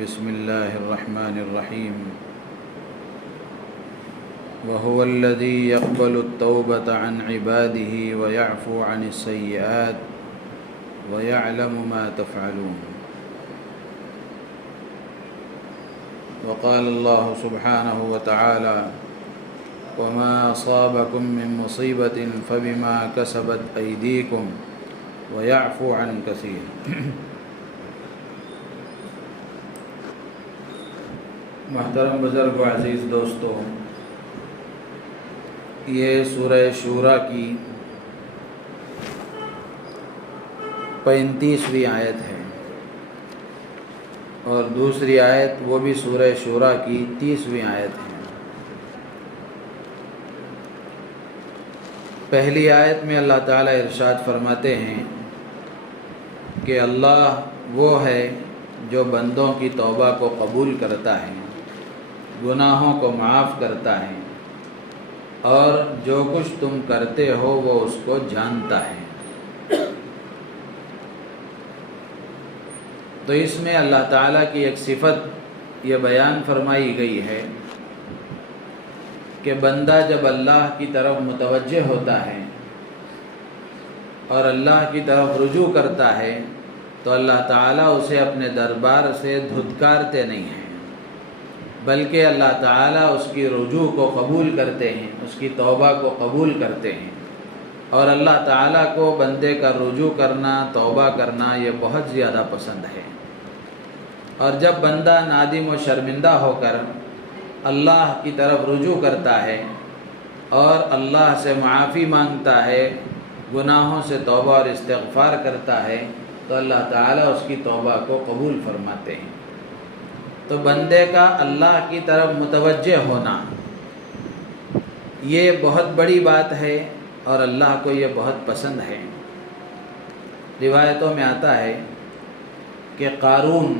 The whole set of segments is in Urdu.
بسم الله الرحمن الرحيم وهو الذي يقبل التوبة عن عباده ويعفو عن السيئات ويعلم ما تفعلون وقال الله سبحانه وتعالى وما أصابكم من مصيبة فبما كسبت أيديكم ويعفو عن كثير۔ محترم بزرگ و عزیز دوستو، یہ سورہ شورا کی 35ویں آیت ہے اور دوسری آیت وہ بھی سورہ شورا کی 30ویں آیت ہے۔ پہلی آیت میں اللہ تعالیٰ ارشاد فرماتے ہیں کہ اللہ وہ ہے جو بندوں کی توبہ کو قبول کرتا ہے، گناہوں کو معاف کرتا ہے، اور جو کچھ تم کرتے ہو وہ اس کو جانتا ہے۔ تو اس میں اللہ تعالیٰ کی ایک صفت یہ بیان فرمائی گئی ہے کہ بندہ جب اللہ کی طرف متوجہ ہوتا ہے اور اللہ کی طرف رجوع کرتا ہے تو اللہ تعالیٰ اسے اپنے دربار سے دھتکارتے نہیں ہیں، بلکہ اللہ تعالیٰ اس کی رجوع کو قبول کرتے ہیں، اس کی توبہ کو قبول کرتے ہیں، اور اللہ تعالیٰ کو بندے کا رجوع کرنا، توبہ کرنا یہ بہت زیادہ پسند ہے۔ اور جب بندہ نادم و شرمندہ ہو کر اللہ کی طرف رجوع کرتا ہے اور اللہ سے معافی مانگتا ہے، گناہوں سے توبہ اور استغفار کرتا ہے تو اللہ تعالیٰ اس کی توبہ کو قبول فرماتے ہیں۔ تو بندے کا اللہ کی طرف متوجہ ہونا یہ بہت بڑی بات ہے اور اللہ کو یہ بہت پسند ہے۔ روایتوں میں آتا ہے کہ قارون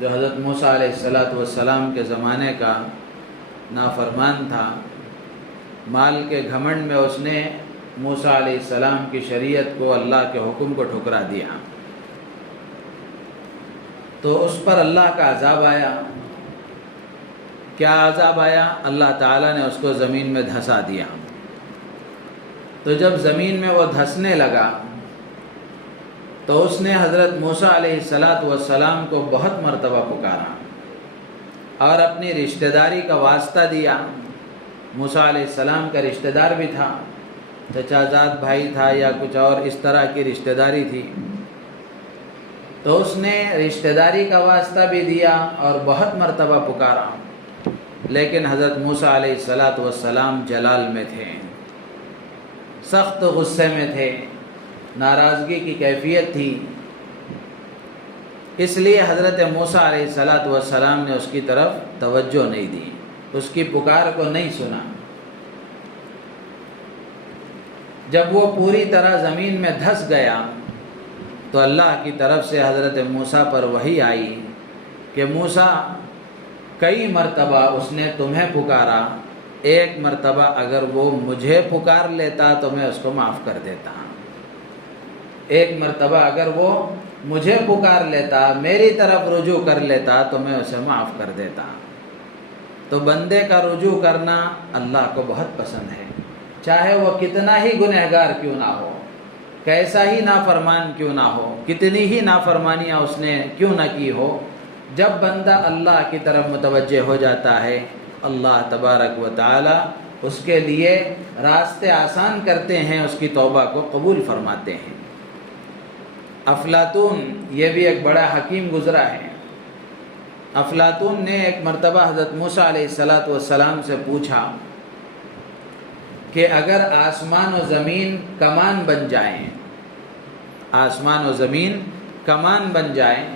جو حضرت موسیٰ علیہ السلام کے زمانے کا نافرمان تھا، مال کے گھمنڈ میں اس نے موسیٰ علیہ السلام کی شریعت کو، اللہ کے حکم کو ٹھکرا دیا، تو اس پر اللہ کا عذاب آیا۔ کیا عذاب آیا؟ اللہ تعالیٰ نے اس کو زمین میں دھسا دیا۔ تو جب زمین میں وہ دھسنے لگا تو اس نے حضرت موسیٰ علیہ السلام کو بہت مرتبہ پکارا اور اپنی رشتہ داری کا واسطہ دیا۔ موسیٰ علیہ السلام کا رشتہ دار بھی تھا، چچا زاد بھائی تھا یا کچھ اور اس طرح کی رشتہ داری تھی، تو اس نے رشتہ داری کا واسطہ بھی دیا اور بہت مرتبہ پکارا، لیکن حضرت موسیٰ علیہ السلام جلال میں تھے، سخت غصے میں تھے، ناراضگی کی کیفیت تھی، اس لیے حضرت موسیٰ علیہ السلام نے اس کی طرف توجہ نہیں دی، اس کی پکار کو نہیں سنا۔ جب وہ پوری طرح زمین میں دھس گیا تو اللہ کی طرف سے حضرت موسیٰ پر وحی آئی کہ موسیٰ کئی مرتبہ اس نے تمہیں پکارا، ایک مرتبہ اگر وہ مجھے پکار لیتا تو میں اس کو معاف کر دیتا، ایک مرتبہ اگر وہ مجھے پکار لیتا، میری طرف رجوع کر لیتا تو میں اسے معاف کر دیتا۔ تو بندے کا رجوع کرنا اللہ کو بہت پسند ہے، چاہے وہ کتنا ہی گنہگار کیوں نہ ہو، کیسا ہی نافرمان کیوں نہ ہو، کتنی ہی نافرمانیاں اس نے کیوں نہ کی ہو، جب بندہ اللہ کی طرف متوجہ ہو جاتا ہے اللہ تبارک و تعالی اس کے لیے راستے آسان کرتے ہیں، اس کی توبہ کو قبول فرماتے ہیں۔ افلاطون یہ بھی ایک بڑا حکیم گزرا ہے۔ افلاطون نے ایک مرتبہ حضرت موسیٰ علیہ السلام سے پوچھا کہ اگر آسمان و زمین کمان بن جائیں، آسمان و زمین کمان بن جائیں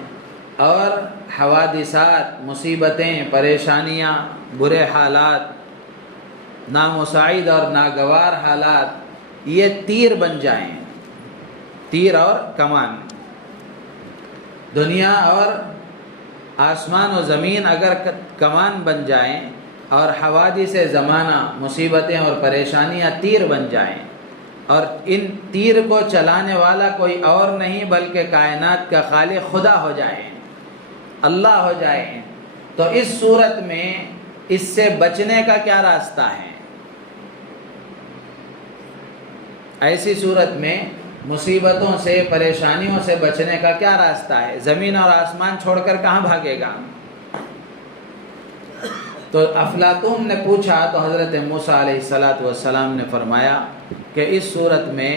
اور حوادثات، مصیبتیں، پریشانیاں، برے حالات، نامساعد اور ناگوار حالات یہ تیر بن جائیں، تیر اور کمان، دنیا اور آسمان و زمین اگر کمان بن جائیں اور حوادث زمانہ، مصیبتیں اور پریشانیاں تیر بن جائیں اور ان تیر کو چلانے والا کوئی اور نہیں بلکہ کائنات کا خالق خدا ہو جائے، اللہ ہو جائے، تو اس صورت میں اس سے بچنے کا کیا راستہ ہے؟ ایسی صورت میں مصیبتوں سے، پریشانیوں سے بچنے کا کیا راستہ ہے؟ زمین اور آسمان چھوڑ کر کہاں بھاگے گا؟ تو افلاطون نے پوچھا تو حضرت موسیٰ علیہ السلام نے فرمایا کہ اس صورت میں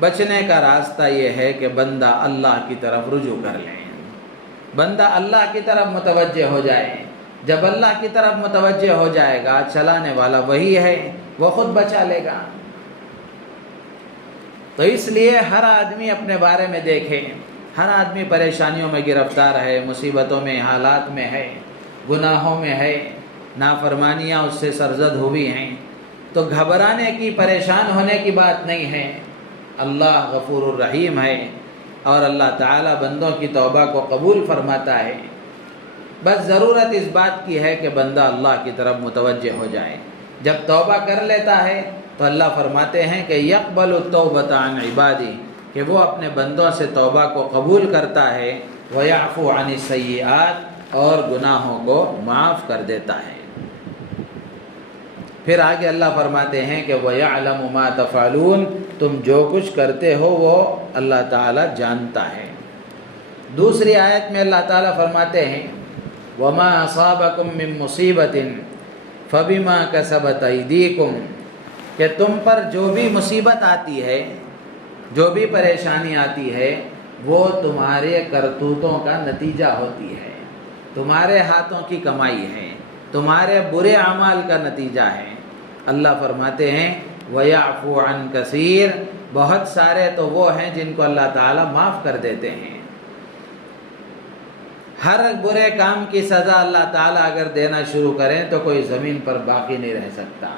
بچنے کا راستہ یہ ہے کہ بندہ اللہ کی طرف رجوع کر لیں، بندہ اللہ کی طرف متوجہ ہو جائے۔ جب اللہ کی طرف متوجہ ہو جائے گا، چلانے والا وہی ہے، وہ خود بچا لے گا۔ تو اس لیے ہر آدمی اپنے بارے میں دیکھے، ہر آدمی پریشانیوں میں گرفتار ہے، مصیبتوں میں، حالات میں ہے، گناہوں میں ہے، نافرمانیاں اس سے سرزد ہوئی ہیں، تو گھبرانے کی، پریشان ہونے کی بات نہیں ہے۔ اللہ غفور الرحیم ہے اور اللہ تعالیٰ بندوں کی توبہ کو قبول فرماتا ہے۔ بس ضرورت اس بات کی ہے کہ بندہ اللہ کی طرف متوجہ ہو جائے۔ جب توبہ کر لیتا ہے تو اللہ فرماتے ہیں کہ یقبل التوبۃ عن عبادی، کہ وہ اپنے بندوں سے توبہ کو قبول کرتا ہے، ویعفو عن السیئات، اور گناہوں کو معاف کر دیتا ہے۔ پھر آگے اللہ فرماتے ہیں کہ وَيَعْلَمُ مَا تَفْعَلُونَ، تم جو کچھ کرتے ہو وہ اللہ تعالیٰ جانتا ہے۔ دوسری آیت میں اللہ تعالیٰ فرماتے ہیں وَمَا أَصَابَكُم مِّن مُّصِيبَةٍ فَبِمَا كَسَبَتْ أَيْدِيكُمْ، کہ تم پر جو بھی مصیبت آتی ہے، جو بھی پریشانی آتی ہے، وہ تمہارے کرتوتوں کا نتیجہ ہوتی ہے، تمہارے ہاتھوں کی کمائی ہے، تمہارے برے اعمال کا نتیجہ ہے۔ اللہ فرماتے ہیں وَيَعْفُو عَن كَثِيرٍ، بہت سارے تو وہ ہیں جن کو اللہ تعالیٰ معاف کر دیتے ہیں۔ ہر برے کام کی سزا اللہ تعالیٰ اگر دینا شروع کریں تو کوئی زمین پر باقی نہیں رہ سکتا۔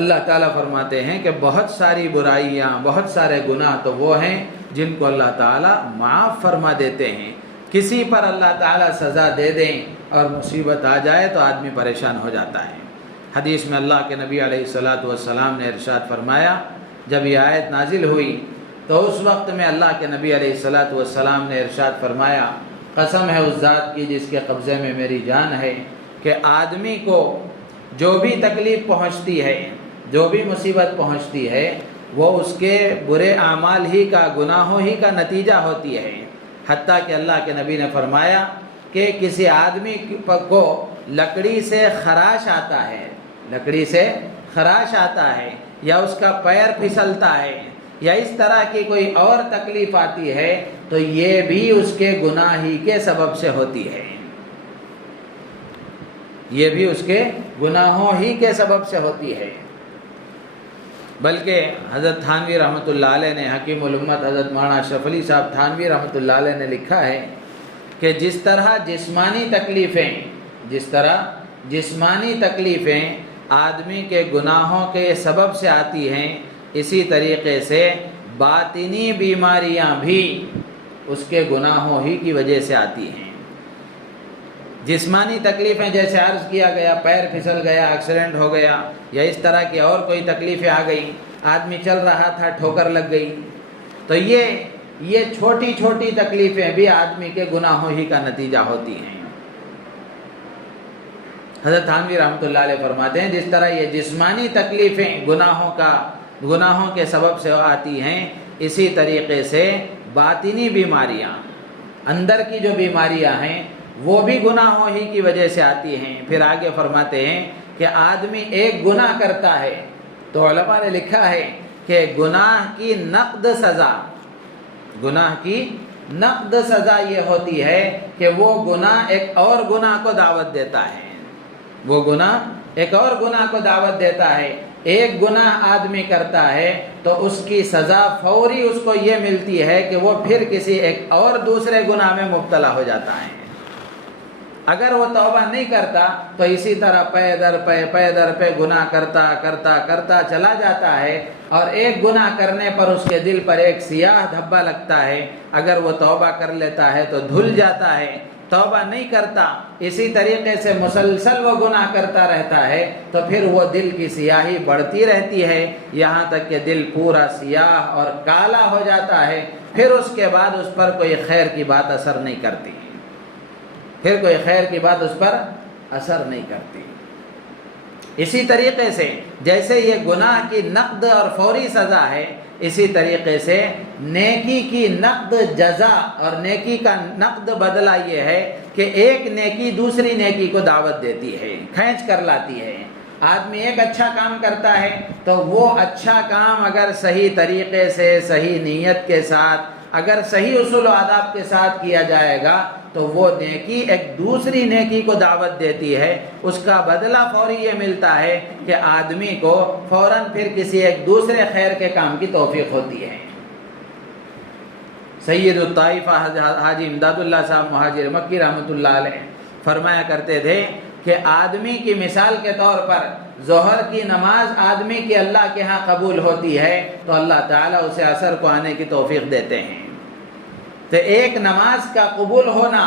اللہ تعالیٰ فرماتے ہیں کہ بہت ساری برائیاں، بہت سارے گناہ تو وہ ہیں جن کو اللہ تعالیٰ معاف فرما دیتے ہیں۔ کسی پر اللہ تعالیٰ سزا دے دیں اور مصیبت آ جائے تو آدمی پریشان ہو جاتا ہے۔ حدیث میں اللہ کے نبی علیہ السلام نے ارشاد فرمایا، جب یہ آیت نازل ہوئی تو اس وقت میں اللہ کے نبی علیہ السلام نے ارشاد فرمایا، قسم ہے اس ذات کی جس کے قبضے میں میری جان ہے، کہ آدمی کو جو بھی تکلیف پہنچتی ہے، جو بھی مصیبت پہنچتی ہے، وہ اس کے برے اعمال ہی کا، گناہوں ہی کا نتیجہ ہوتی ہے۔ حتیٰ کہ اللہ کے نبی نے فرمایا کہ کسی آدمی کو لکڑی سے خراش آتا ہے، لکڑی سے خراش آتا ہے، یا اس کا پیر پھسلتا ہے، یا اس طرح کی کوئی اور تکلیف آتی ہے، تو یہ بھی اس کے گناہ ہی کے سبب سے ہوتی ہے، یہ بھی اس کے گناہوں ہی کے سبب سے ہوتی ہے۔ بلکہ حضرت تھانوی رحمۃ اللہ علیہ نے، حکیم الامت حضرت مولانا اشرف علی صاحب تھانوی رحمۃ اللہ علیہ نے لکھا ہے کہ جس طرح جسمانی تکلیفیں آدمی کے گناہوں کے سبب سے آتی ہیں، اسی طریقے سے باطنی بیماریاں بھی اس کے گناہوں ہی کی وجہ سے آتی ہیں۔ جسمانی تکلیفیں جیسے عرض کیا گیا، پیر پھسل گیا، ایکسیڈنٹ ہو گیا، یا اس طرح کی اور کوئی تکلیفیں آ گئی، آدمی چل رہا تھا ٹھوکر لگ گئی، تو یہ چھوٹی چھوٹی تکلیفیں بھی آدمی کے گناہوں ہی کا نتیجہ ہوتی ہیں۔ حضرت تھانوی رحمۃ اللہ علیہ فرماتے ہیں جس طرح یہ جسمانی تکلیفیں گناہوں کے سبب سے آتی ہیں، اسی طریقے سے باطنی بیماریاں، اندر کی جو بیماریاں ہیں، وہ بھی گناہوں ہی کی وجہ سے آتی ہیں۔ پھر آگے فرماتے ہیں کہ آدمی ایک گناہ کرتا ہے تو علماء نے لکھا ہے کہ گناہ کی نقد سزا یہ ہوتی ہے کہ وہ گناہ ایک اور گناہ کو دعوت دیتا ہے، وہ گناہ ایک اور گناہ کو دعوت دیتا ہے۔ ایک گناہ آدمی کرتا ہے تو اس کی سزا فوری اس کو یہ ملتی ہے کہ وہ پھر کسی ایک اور دوسرے گناہ میں مبتلا ہو جاتا ہے۔ اگر وہ توبہ نہیں کرتا تو اسی طرح پے در پہ گناہ کرتا چلا جاتا ہے، اور ایک گناہ کرنے پر اس کے دل پر ایک سیاہ دھبا لگتا ہے، اگر وہ توبہ کر لیتا ہے تو دھل جاتا ہے، توبہ نہیں کرتا اسی طریقے سے مسلسل وہ گناہ کرتا رہتا ہے تو پھر وہ دل کی سیاہی بڑھتی رہتی ہے، یہاں تک کہ دل پورا سیاہ اور کالا ہو جاتا ہے، پھر اس کے بعد اس پر کوئی خیر کی بات اثر نہیں کرتی، پھر کوئی خیر کی بات اس پر اثر نہیں کرتی۔ اسی طریقے سے جیسے یہ گناہ کی نقد اور فوری سزا ہے، اسی طریقے سے نیکی کی نقد جزا اور نیکی کا نقد بدلہ یہ ہے کہ ایک نیکی دوسری نیکی کو دعوت دیتی ہے، کھینچ کر لاتی ہے۔ آدمی ایک اچھا کام کرتا ہے تو وہ اچھا کام اگر صحیح طریقے سے، صحیح نیت کے ساتھ، اگر صحیح اصول و آداب کے ساتھ کیا جائے گا تو وہ نیکی ایک دوسری نیکی کو دعوت دیتی ہے۔ اس کا بدلہ فوری یہ ملتا ہے کہ آدمی کو فوراً پھر کسی ایک دوسرے خیر کے کام کی توفیق ہوتی ہے۔ سید الطائفہ حاجی امداد اللہ صاحب مہاجر مکی رحمۃ اللہ علیہ فرمایا کرتے تھے کہ آدمی کی مثال کے طور پر ظہر کی نماز آدمی کی اللہ کے ہاں قبول ہوتی ہے تو اللہ تعالیٰ اسے عصر کو آنے کی توفیق دیتے ہیں۔ تو ایک نماز کا قبول ہونا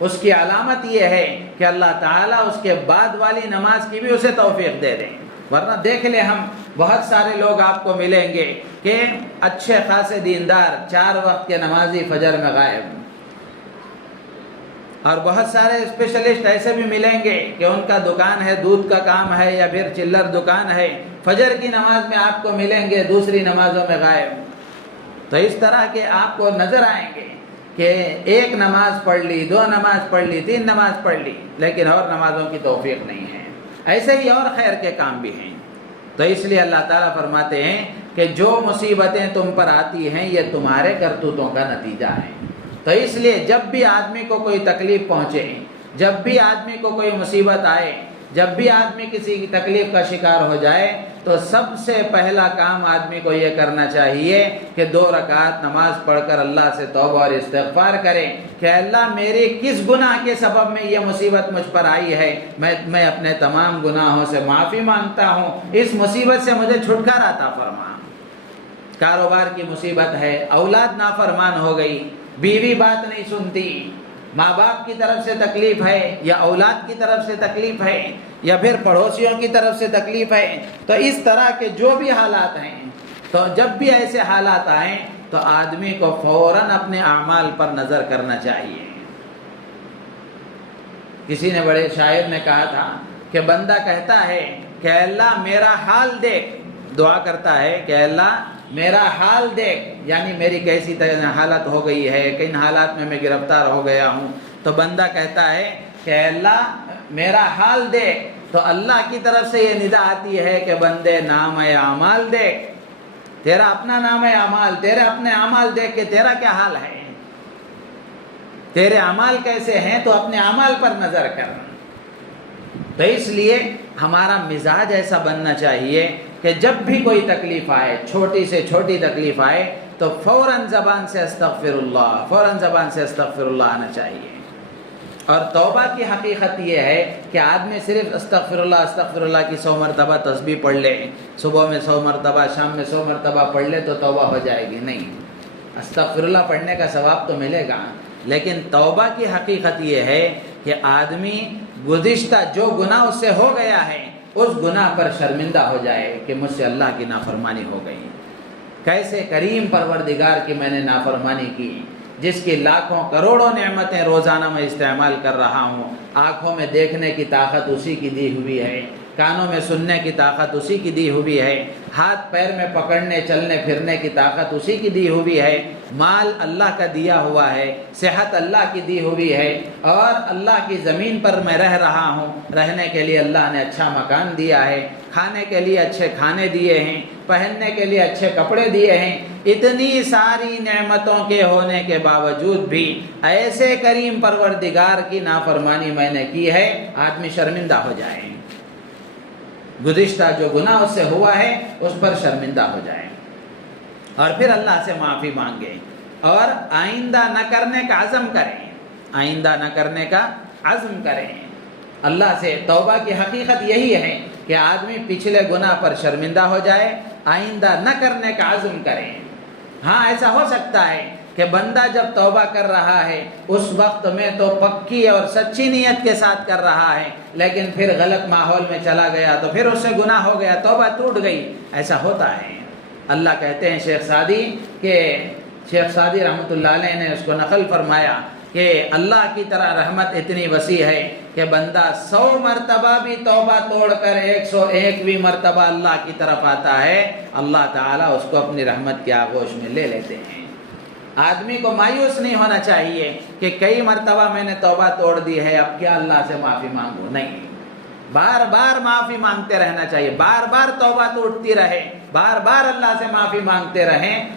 اس کی علامت یہ ہے کہ اللہ تعالیٰ اس کے بعد والی نماز کی بھی اسے توفیق دے دیں۔ ورنہ دیکھ لیں ہم بہت سارے لوگ آپ کو ملیں گے کہ اچھے خاصے دیندار، 4 وقت کے نمازی فجر میں غائب، اور بہت سارے اسپیشلسٹ ایسے بھی ملیں گے کہ ان کا دکان ہے، دودھ کا کام ہے یا پھر چلر دکان ہے، فجر کی نماز میں آپ کو ملیں گے، دوسری نمازوں میں غائب۔ تو اس طرح کے آپ کو نظر آئیں گے کہ ایک نماز پڑھ لی، 2 نماز پڑھ لی، 3 نماز پڑھ لی، لیکن اور نمازوں کی توفیق نہیں ہے۔ ایسے ہی اور خیر کے کام بھی ہیں۔ تو اس لیے اللہ تعالیٰ فرماتے ہیں کہ جو مصیبتیں تم پر آتی ہیں یہ تمہارے کرتوتوں کا نتیجہ ہے۔ تو اس لیے جب بھی آدمی کو کوئی تکلیف پہنچے، جب بھی آدمی کو کوئی مصیبت آئے، جب بھی آدمی کسی کی تکلیف کا شکار ہو جائے تو سب سے پہلا کام آدمی کو یہ کرنا چاہیے کہ 2 رکعت نماز پڑھ کر اللہ سے توبہ اور استغفار کرے کہ اللہ میری کس گناہ کے سبب میں یہ مصیبت مجھ پر آئی ہے، میں اپنے تمام گناہوں سے معافی مانگتا ہوں، اس مصیبت سے مجھے چھٹکارا عطا فرما۔ کاروبار کی مصیبت ہے، اولاد نافرمان ہو گئی، بیوی بات نہیں سنتی، ماں باپ کی طرف سے تکلیف ہے یا اولاد کی طرف سے تکلیف ہے یا پھر پڑوسیوں کی طرف سے تکلیف ہے، تو اس طرح کے جو بھی حالات ہیں، تو جب بھی ایسے حالات آئیں تو آدمی کو فوراً اپنے اعمال پر نظر کرنا چاہیے۔ کسی نے بڑے شاعر نے کہا تھا کہ بندہ کہتا ہے کہ اللہ میرا حال دیکھ، دعا کرتا ہے کہ اللہ میرا حال دیکھ، یعنی میری کیسی حالت ہو گئی ہے، کن حالات میں میں گرفتار ہو گیا ہوں، تو بندہ کہتا ہے کہ اللہ میرا حال دیکھ، تو اللہ کی طرف سے یہ ندا آتی ہے کہ بندے نام اعمال دیکھ، تیرا اپنا نام اعمال، تیرے اپنے اعمال دیکھ کہ تیرا کیا حال ہے، تیرے اعمال کیسے ہیں، تو اپنے اعمال پر نظر کر۔ تو اس لیے ہمارا مزاج ایسا بننا چاہیے کہ جب بھی کوئی تکلیف آئے، چھوٹی سے چھوٹی تکلیف آئے تو فوراً زبان سے استغفر اللہ آنا چاہیے۔ اور توبہ کی حقیقت یہ ہے کہ آدمی صرف استغفر اللہ کی 100 مرتبہ تسبیح پڑھ لے، صبح میں 100 مرتبہ، شام میں 100 مرتبہ پڑھ لے تو توبہ ہو جائے گی، نہیں۔ استغفر اللہ پڑھنے کا ثواب تو ملے گا، لیکن توبہ کی حقیقت یہ ہے کہ آدمی گزشتہ جو گناہ اس سے ہو گیا ہے اس گناہ پر شرمندہ ہو جائے کہ مجھ سے اللہ کی نافرمانی ہو گئی، کیسے کریم پروردگار کی میں نے نافرمانی کی، جس کی لاکھوں کروڑوں نعمتیں روزانہ میں استعمال کر رہا ہوں، آنکھوں میں دیکھنے کی طاقت اسی کی دی ہوئی ہے، کانوں میں سننے کی طاقت اسی کی دی ہوئی ہے، ہاتھ پیر میں پکڑنے چلنے پھرنے کی طاقت اسی کی دی ہوئی ہے، مال اللہ کا دیا ہوا ہے، صحت اللہ کی دی ہوئی ہے، اور اللہ کی زمین پر میں رہ رہا ہوں، رہنے کے لیے اللہ نے اچھا مکان دیا ہے، کھانے کے لیے اچھے کھانے دیے ہیں، پہننے کے لیے اچھے کپڑے دیے ہیں، اتنی ساری نعمتوں کے ہونے کے باوجود بھی ایسے کریم پروردگار کی نافرمانی میں نے کی ہے، آدمی شرمندہ ہو جائے، گزشتہ جو گناہ اس سے ہوا ہے اس پر شرمندہ ہو جائے، اور پھر اللہ سے معافی مانگے اور آئندہ نہ کرنے کا عزم کریں، آئندہ نہ کرنے کا عزم کریں۔ اللہ سے توبہ کی حقیقت یہی ہے کہ آدمی پچھلے گناہ پر شرمندہ ہو جائے، آئندہ نہ کرنے کا عزم کریں۔ ہاں ایسا ہو سکتا ہے کہ بندہ جب توبہ کر رہا ہے اس وقت میں تو پکی اور سچی نیت کے ساتھ کر رہا ہے، لیکن پھر غلط ماحول میں چلا گیا تو پھر اس سے گناہ ہو گیا، توبہ ٹوٹ گئی، ایسا ہوتا ہے۔ اللہ کہتے ہیں شیخ سعدی کہ شیخ سعدی رحمۃ اللہ علیہ نے اس کو نقل فرمایا کہ اللہ کی طرح رحمت اتنی وسیع ہے کہ بندہ 100 مرتبہ بھی توبہ توڑ کر 101ویں مرتبہ اللہ کی طرف آتا ہے، اللہ تعالیٰ اس کو اپنی رحمت کے آغوش میں لے لیتے ہیں۔ آدمی کو مایوس نہیں ہونا چاہیے کہ کئی مرتبہ میں نے توبہ توڑ دی ہے، اب کیا اللہ سے معافی مانگوں، نہیں، بار بار معافی مانگتے رہنا چاہیے، بار بار توبہ ٹوٹتی رہے، بار بار اللہ سے معافی مانگتے رہیں۔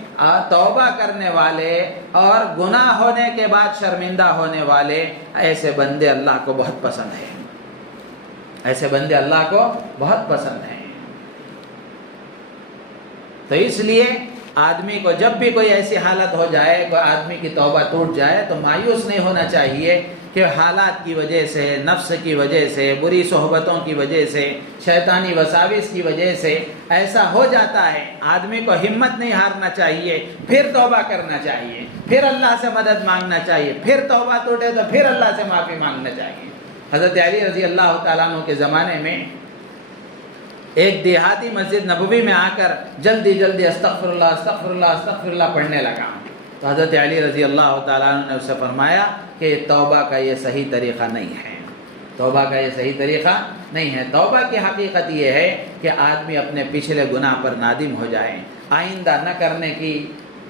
توبہ کرنے والے اور گناہ ہونے کے بعد شرمندہ ہونے والے ایسے بندے اللہ کو بہت پسند ہیں، ایسے بندے اللہ کو بہت پسند ہیں۔ تو اس لیے آدمی کو جب بھی کوئی ایسی حالت ہو جائے، کوئی آدمی کی توبہ ٹوٹ جائے، تو مایوس نہیں ہونا چاہیے کہ حالات کی وجہ سے، نفس کی وجہ سے، بری صحبتوں کی وجہ سے، شیطانی وساوس کی وجہ سے ایسا ہو جاتا ہے۔ آدمی کو ہمت نہیں ہارنا چاہیے، پھر توبہ کرنا چاہیے، پھر اللہ سے مدد مانگنا چاہیے، پھر توبہ ٹوٹے تو پھر اللہ سے معافی مانگنا چاہیے۔ حضرت علی رضی اللہ تعالیٰ عنہ کے زمانے میں ایک دیہاتی مسجد نبوی میں آ کر جلدی جلدی استغفر اللہ استغفر اللہ استغفر اللہ پڑھنے لگا، تو حضرت علی رضی اللہ تعالیٰ عنہ نے اسے فرمایا کہ توبہ کا یہ صحیح طریقہ نہیں ہے، توبہ کا یہ صحیح طریقہ نہیں ہے۔ توبہ کی حقیقت یہ ہے کہ آدمی اپنے پچھلے گناہ پر نادم ہو جائے، آئندہ نہ کرنے کی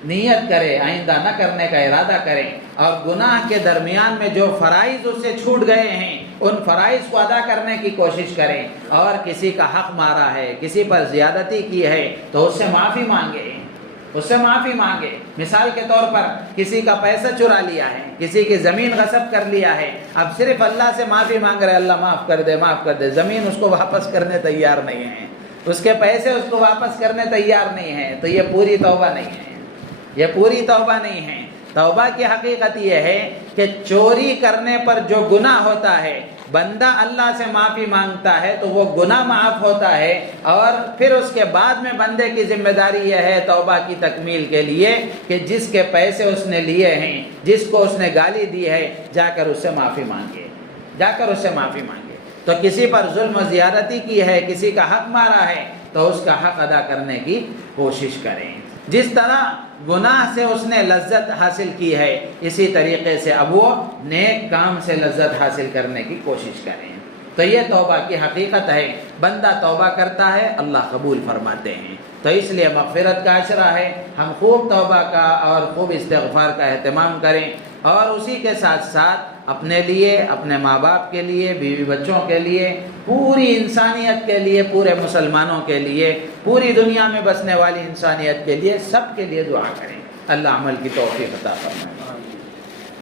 نیت کرے، آئندہ نہ کرنے کا ارادہ کرے، اور گناہ کے درمیان میں جو فرائض اس سے چھوٹ گئے ہیں ان فرائض کو ادا کرنے کی کوشش کریں، اور کسی کا حق مارا ہے، کسی پر زیادتی کی ہے تو اس سے معافی مانگے، اس سے معافی مانگے۔ مثال کے طور پر کسی کا پیسہ چرا لیا ہے، کسی کی زمین غصب کر لیا ہے، اب صرف اللہ سے معافی مانگ رہے، اللہ معاف کر دے معاف کر دے، زمین اس کو واپس کرنے تیار نہیں ہے، اس کے پیسے اس کو واپس کرنے تیار نہیں ہے، تو یہ پوری توبہ نہیں ہے، یہ پوری توبہ نہیں ہے۔ توبہ کی حقیقت یہ ہے کہ چوری کرنے پر جو گناہ ہوتا ہے، بندہ اللہ سے معافی مانگتا ہے تو وہ گناہ معاف ہوتا ہے، اور پھر اس کے بعد میں بندے کی ذمہ داری یہ ہے توبہ کی تکمیل کے لیے کہ جس کے پیسے اس نے لیے ہیں، جس کو اس نے گالی دی ہے، جا کر اس سے معافی مانگے، جا کر اس سے معافی مانگے۔ تو کسی پر ظلم و زیادتی کی ہے، کسی کا حق مارا ہے، تو اس کا حق ادا کرنے کی کوشش کریں۔ جس طرح گناہ سے اس نے لذت حاصل کی ہے، اسی طریقے سے اب وہ نیک کام سے لذت حاصل کرنے کی کوشش کریں۔ تو یہ توبہ کی حقیقت ہے، بندہ توبہ کرتا ہے اللہ قبول فرماتے ہیں۔ تو اس لیے مغفرت کا عشرہ ہے، ہم خوب توبہ کا اور خوب استغفار کا اہتمام کریں، اور اسی کے ساتھ ساتھ اپنے لیے، اپنے ماں باپ کے لیے، بیوی بچوں کے لیے، پوری انسانیت کے لیے، پورے مسلمانوں کے لیے، پوری دنیا میں بسنے والی انسانیت کے لیے، سب کے لیے دعا کریں۔ اللہ عمل کی توفیق عطا فرمائے۔